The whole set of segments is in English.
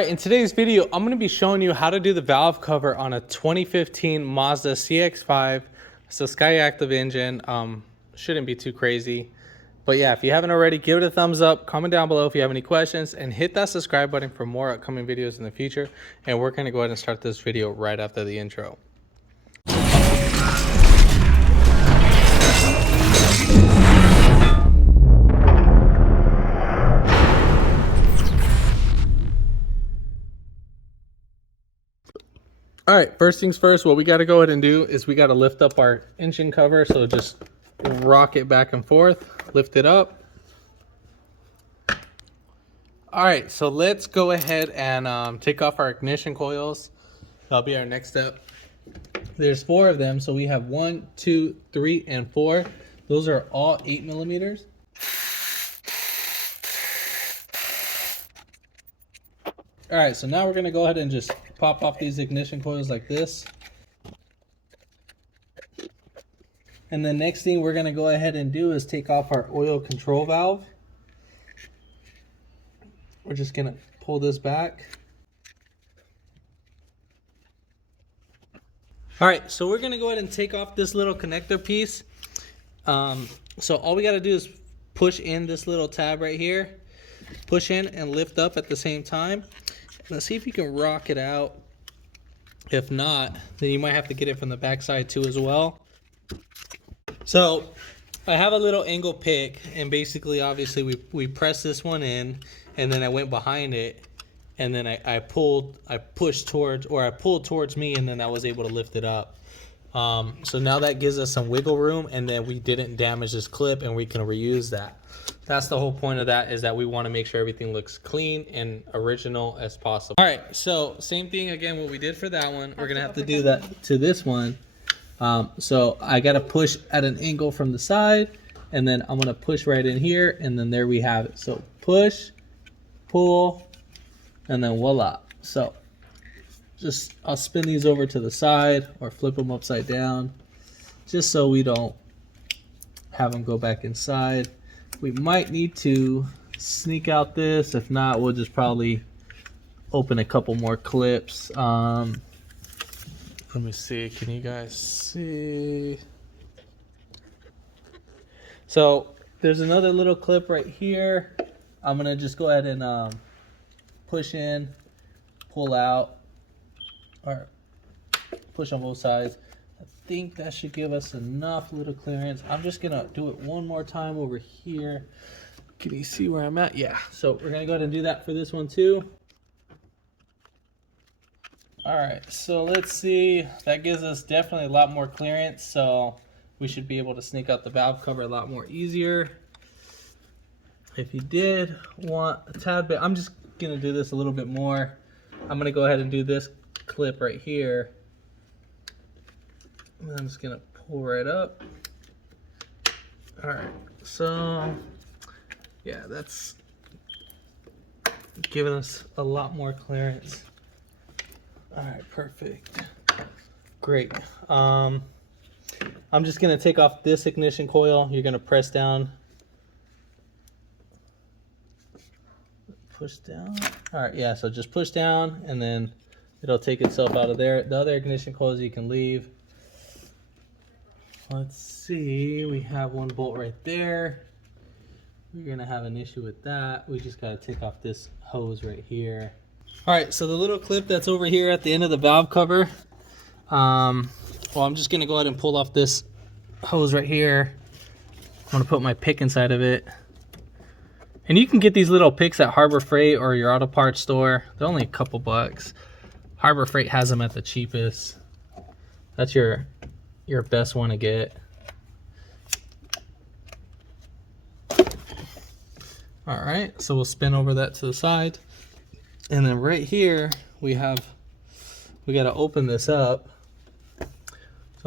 Alright, in today's video, I'm going to be showing you how to do the valve cover on a 2015 Mazda cx5. It's a Skyactiv engine. Shouldn't be too crazy. But yeah, if you haven't already, give it a thumbs up, comment down below if you have any questions, and hit that subscribe button for more upcoming videos in the future. And we're going to go ahead and start this video right after the intro. All right, first things first, what we got to go ahead and do is we got to lift up our engine cover. So just rock it back and forth, lift it up. All right, so let's go ahead and take off our ignition coils. That'll be our next step. There's 4 of them. So we have 1, 2, 3, and 4. Those are all 8mm. All right, so now we're gonna go ahead and just pop off these ignition coils like this. And the next thing we're gonna go ahead and do is take off our oil control valve. We're just gonna pull this back. All right, so we're gonna go ahead and take off this little connector piece. So all we gotta do is push in this little tab right here, push in and lift up at the same time. Let's see if you can rock it out. If not, then you might have to get it from the back side too as well. So I have a little angle pick, and basically obviously we press this one in, and then I went behind it, and then I pulled towards me, and then I was able to lift it up. So now that gives us some wiggle room, and then we didn't damage this clip, and we can reuse that. That's the whole point of that, is that we want to make sure everything looks clean and original as possible. All right, so same thing again, what we did for that one, we're gonna have to do that to this one. So I gotta push at an angle from the side, and then I'm gonna push right in here, and then there we have it. So push, pull, and then voila. So just, I'll spin these over to the side or flip them upside down, just so we don't have them go back inside. We might need to sneak out this. If not, we'll just probably open a couple more clips. Let me see, can you guys see? So there's another little clip right here. I'm gonna just go ahead and push in, pull out, or push on both sides. I think that should give us enough little clearance. I'm just gonna do it one more time over here. Can you see where I'm at? Yeah, so we're gonna go ahead and do that for this one too. All right, so let's see. That gives us definitely a lot more clearance, so we should be able to sneak out the valve cover a lot more easier. If you did want a tad bit, I'm just gonna do this a little bit more. I'm gonna go ahead and do this clip right here. And I'm just gonna pull right up. All right, so yeah, that's giving us a lot more clearance. All right, perfect, great. I'm just gonna take off this ignition coil. You're gonna press down, push down. All right, yeah, so just push down, and then it'll take itself out of there. The other ignition coils you can leave. Let's see, we have one bolt right there. We're gonna have an issue with that. We just gotta take off this hose right here. All right, so the little clip that's over here at the end of the valve cover, well, I'm just gonna go ahead and pull off this hose right here. I'm gonna put my pick inside of it. And you can get these little picks at Harbor Freight or your auto parts store. They're only a couple bucks. Harbor Freight has them at the cheapest. That's your best one to get. All right, so we'll spin over that to the side. And then right here, we gotta open this up. So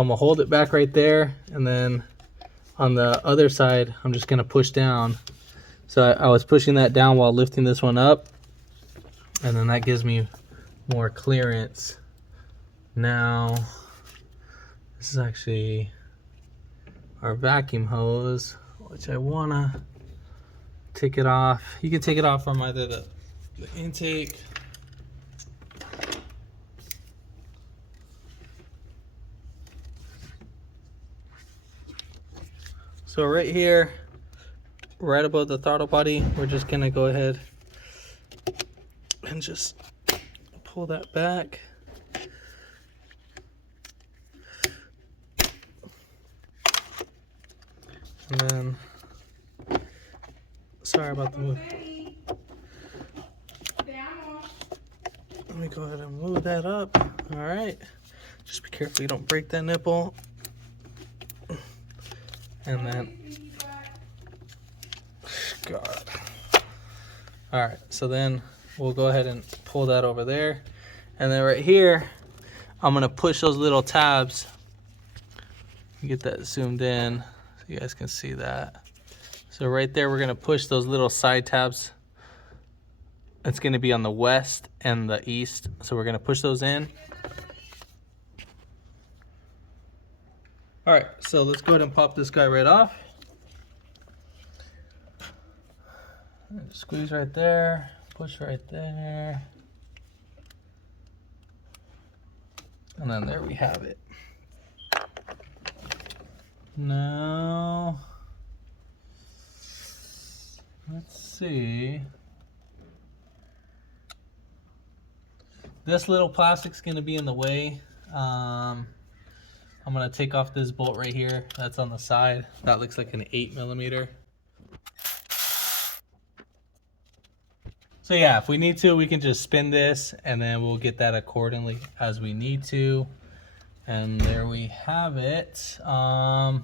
I'm gonna hold it back right there, and then on the other side, I'm just gonna push down. So I was pushing that down while lifting this one up, and then that gives me more clearance. Now, this is actually our vacuum hose, which I wanna take it off. You can take it off from either the intake So right here, right above the throttle body, we're just gonna go ahead and just pull that back. And then, sorry about the move. Let me go ahead and move that up. All right. Just be careful you don't break that nipple. And then, God. All right, so then we'll go ahead and pull that over there. And then right here, I'm gonna push those little tabs. Get that zoomed in so you guys can see that. So right there, we're gonna push those little side tabs. It's gonna be on the west and the east. So we're gonna push those in. All right, so let's go ahead and pop this guy right off. Squeeze right there, push right there. And then there we have it. Now, let's see. This little plastic's gonna be in the way. I'm gonna take off this bolt right here. That's on the side. That looks like an 8mm. So yeah, if we need to, we can just spin this and then we'll get that accordingly as we need to. And there we have it. I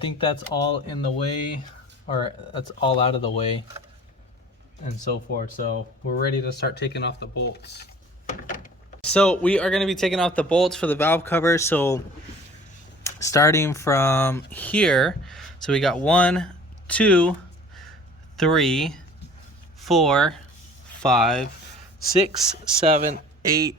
think that's all in the way, or that's all out of the way and so forth. So we're ready to start taking off the bolts. So we are going to be taking off the bolts for the valve cover. So starting from here, so we got 1, 2, 3, 4, 5, 6, 7, 8,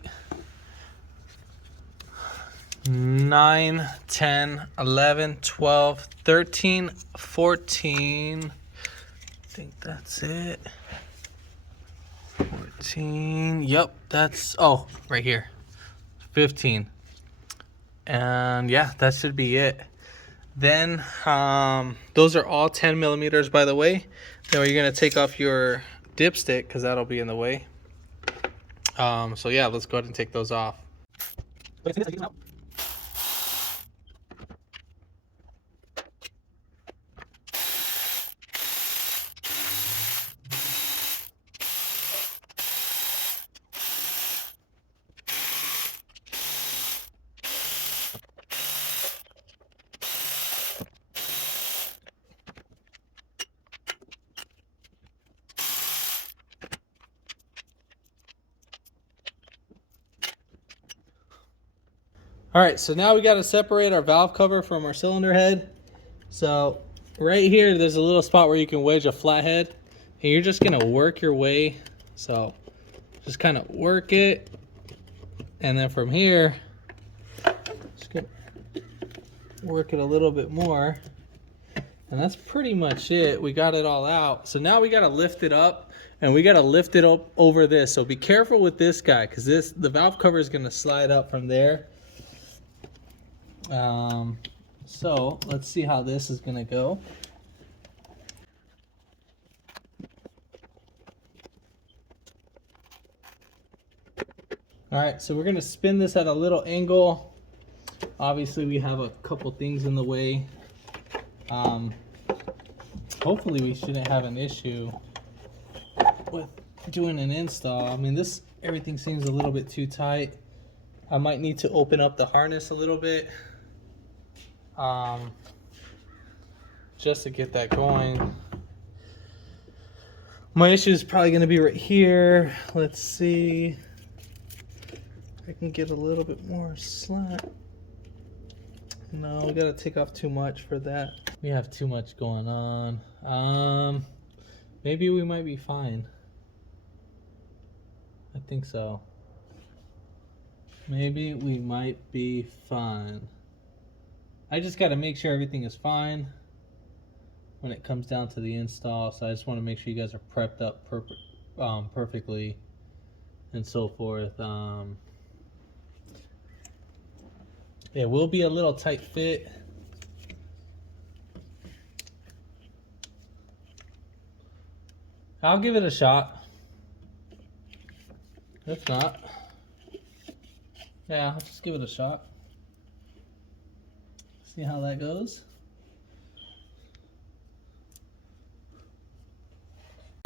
9, 10, 11, 12, 13, 14. I think that's it. 14. Yep, that's, oh, right here. 15. And yeah, that should be it. Then those are all 10mm, by the way. Then you're gonna take off your dipstick because that'll be in the way. So yeah, let's go ahead and take those off. All right, so now we got to separate our valve cover from our cylinder head. So right here, there's a little spot where you can wedge a flathead, and you're just gonna work your way. So just kind of work it, and then from here, just gonna work it a little bit more, and that's pretty much it. We got it all out. So now we got to lift it up, and we got to lift it up over this. So be careful with this guy, because the valve cover is gonna slide up from there. So let's see how this is gonna go. All right, so we're gonna spin this at a little angle. Obviously we have a couple things in the way. Hopefully we shouldn't have an issue with doing an install. I mean, everything seems a little bit too tight. I might need to open up the harness a little bit. Just to get that going. My issue is probably going to be right here. Let's see if I can get a little bit more slack. No, we got to take off too much for that. We have too much going on. Maybe we might be fine. I think so. Maybe we might be fine. I just got to make sure everything is fine when it comes down to the install. So I just want to make sure you guys are prepped up perfectly and so forth. It will be a little tight fit. I'll give it a shot. If not, yeah, I'll just give it a shot. See how that goes.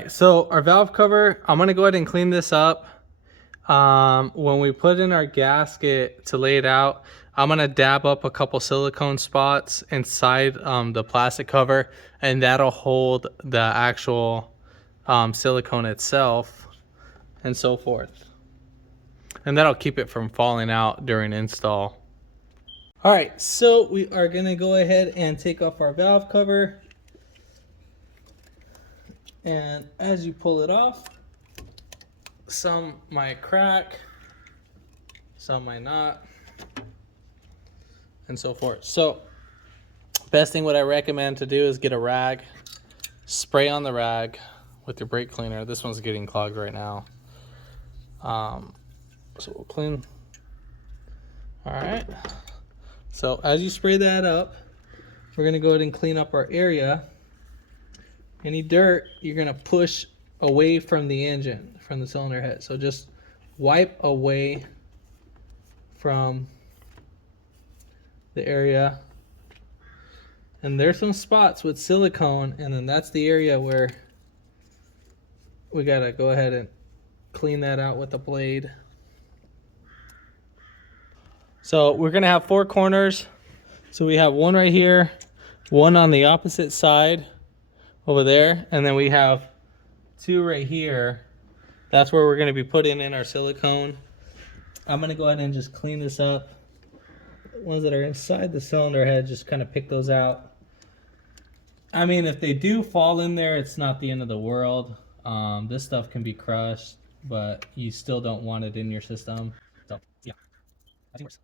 So our valve cover, I'm gonna go ahead and clean this up. When we put in our gasket to lay it out, I'm gonna dab up a couple silicone spots inside the plastic cover, and that'll hold the actual silicone itself and so forth. And that'll keep it from falling out during install. All right, so we are gonna go ahead and take off our valve cover. And as you pull it off, some might crack, some might not, and so forth. So best thing what I recommend to do is get a rag, spray on the rag with your brake cleaner. This one's getting clogged right now. So we'll clean. All right. So as you spray that up, we're gonna go ahead and clean up our area. Any dirt, you're gonna push away from the engine, from the cylinder head. So just wipe away from the area. And there's some spots with silicone, and then that's the area where we gotta go ahead and clean that out with the blade. So we're gonna have 4 corners. So we have one right here, one on the opposite side over there, and then we have 2 right here. That's where we're gonna be putting in our silicone. I'm gonna go ahead and just clean this up. The ones that are inside the cylinder head, just kind of pick those out. I mean, if they do fall in there, it's not the end of the world. This stuff can be crushed, but you still don't want it in your system. So yeah, I think worse.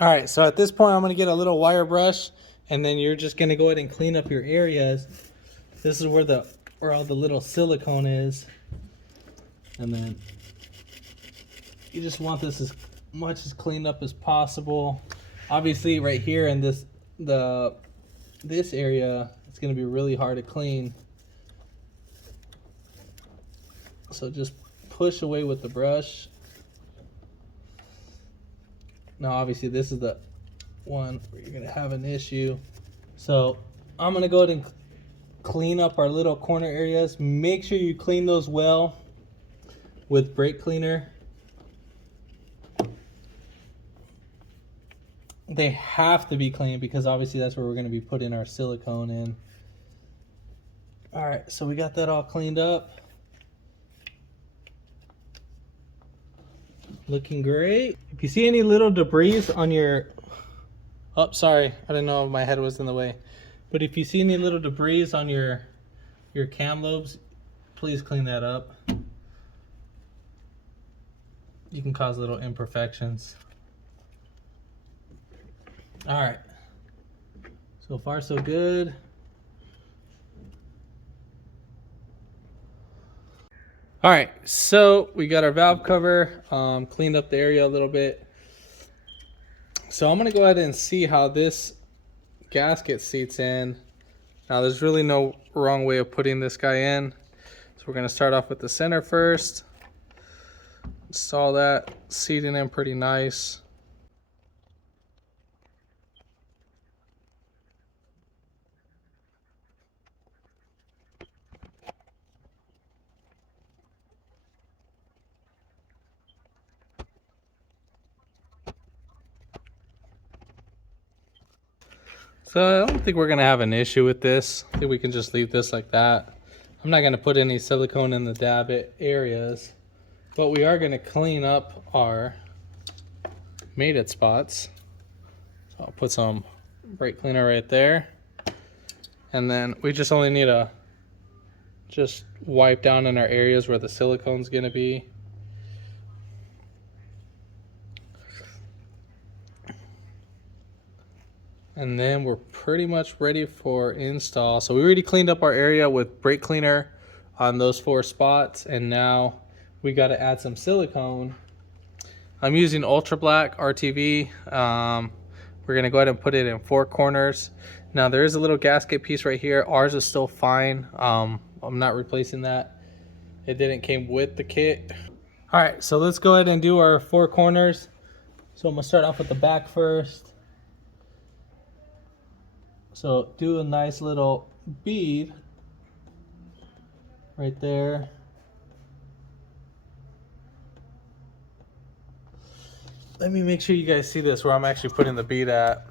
All right, so at this point, I'm gonna get a little wire brush, and then you're just gonna go ahead and clean up your areas. This is where all the little silicone is, and then you just want this as much as cleaned up as possible. Obviously, right here in this area, it's gonna be really hard to clean. So just push away with the brush. Now, obviously, this is the one where you're gonna have an issue. So I'm gonna go ahead and clean up our little corner areas. Make sure you clean those well with brake cleaner. They have to be clean because obviously that's where we're gonna be putting our silicone in. All right, so we got that all cleaned up. Looking great. If you see any little debris on your, oh, sorry, I didn't know my head was in the way. But if you see any little debris on your cam lobes, please clean that up. You can cause little imperfections. All right, so far so good. All right, so we got our valve cover, cleaned up the area a little bit. So I'm gonna go ahead and see how this gasket seats in. Now there's really no wrong way of putting this guy in. So we're gonna start off with the center first. Saw that seating in pretty nice. So I don't think we're gonna have an issue with this. I think we can just leave this like that. I'm not gonna put any silicone in the davit areas, but we are gonna clean up our mated spots. So I'll put some brake cleaner right there. And then we just only need to just wipe down in our areas where the silicone's gonna be. And then we're pretty much ready for install. So we already cleaned up our area with brake cleaner on those 4 spots, and now we got to add some silicone. I'm using Ultra Black RTV. We're gonna go ahead and put it in 4 corners. Now there is a little gasket piece right here. Ours is still fine. I'm not replacing that. It didn't came with the kit. All right, so let's go ahead and do our 4 corners. So I'm gonna start off with the back first. So do a nice little bead right there. Let me make sure you guys see this where I'm actually putting the bead at.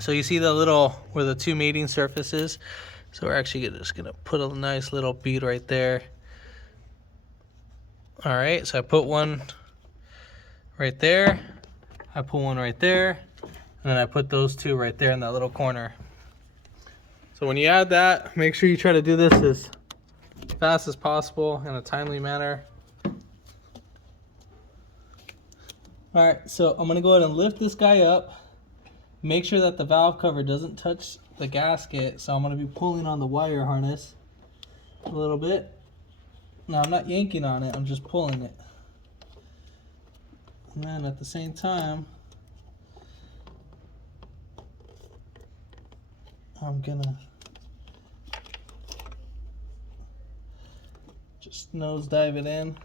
So you see the little, where the 2 mating surfaces. So we're actually just gonna put a nice little bead right there. All right, so I put one right there. I put one right there. And then I put those 2 right there in that little corner. So when you add that, make sure you try to do this as fast as possible in a timely manner. All right, so I'm gonna go ahead and lift this guy up. Make sure that the valve cover doesn't touch the gasket. So I'm gonna be pulling on the wire harness a little bit. Now I'm not yanking on it, I'm just pulling it. And then at the same time, I'm gonna just nose dive it in.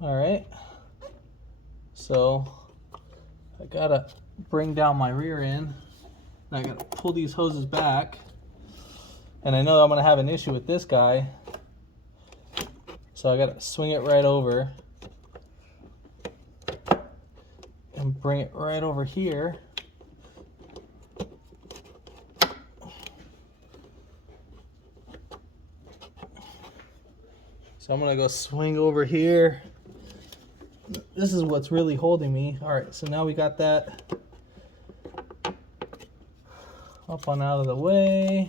All right. So I gotta bring down my rear end. And I gotta pull these hoses back. And I know I'm gonna have an issue with this guy. So I gotta swing it right over. And bring it right over here. So I'm gonna go swing over here. This is what's really holding me. All right, so now we got that up on out of the way.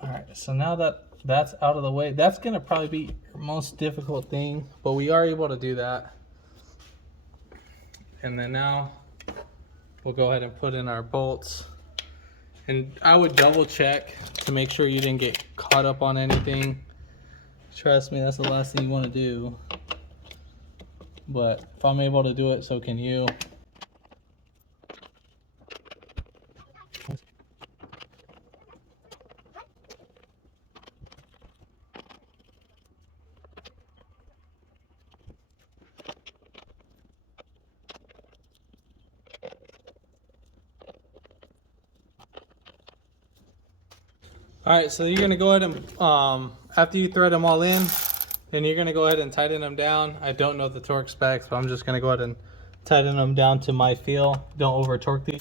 All right, so now that that's out of the way, that's gonna probably be your most difficult thing, but we are able to do that. And then now we'll go ahead and put in our bolts. And I would double check to make sure you didn't get caught up on anything. Trust me, that's the last thing you want to do. But if I'm able to do it, so can you. All right, so you're gonna go ahead and after you thread them all in, then you're gonna go ahead and tighten them down. I don't know the torque specs, but I'm just gonna go ahead and tighten them down to my feel. Don't over torque these.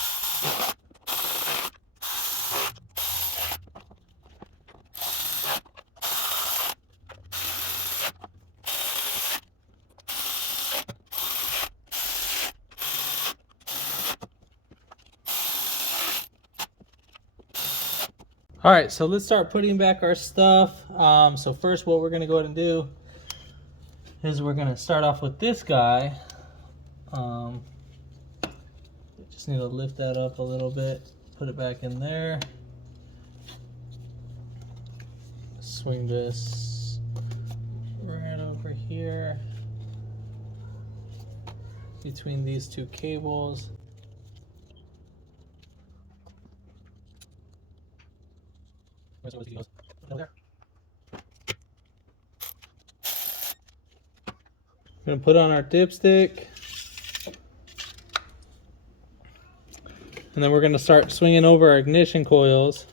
All right, so let's start putting back our stuff. So first what we're gonna go ahead and do is we're gonna start off with this guy. Just need to lift that up a little bit, put it back in there. Swing this right over here between these 2 cables. Gonna put on our dipstick. And then we're gonna start swinging over our ignition coils.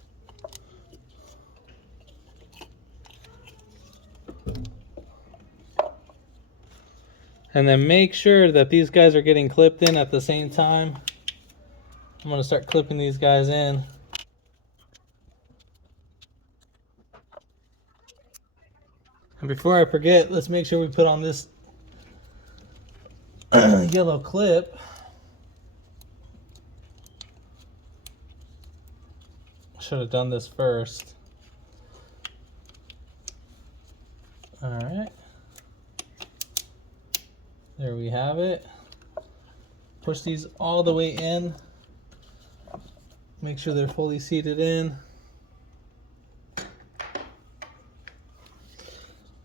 And then make sure that these guys are getting clipped in at the same time. I'm gonna start clipping these guys in. And before I forget, let's make sure we put on this yellow clip. Should have done this first. All right. There we have it. Push these all the way in. Make sure they're fully seated in. We're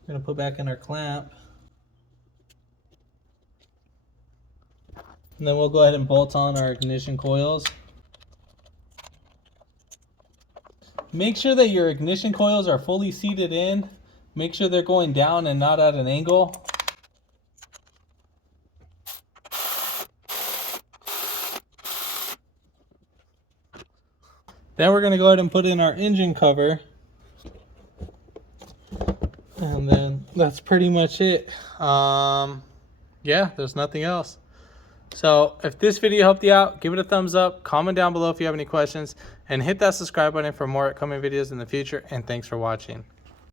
gonna put back in our clamp. And then we'll go ahead and bolt on our ignition coils. Make sure that your ignition coils are fully seated in. Make sure they're going down and not at an angle. Then we're going to go ahead and put in our engine cover. And then that's pretty much it. Yeah, there's nothing else. So if this video helped you out, give it a thumbs up, comment down below if you have any questions, and hit that subscribe button for more upcoming videos in the future. And thanks for watching.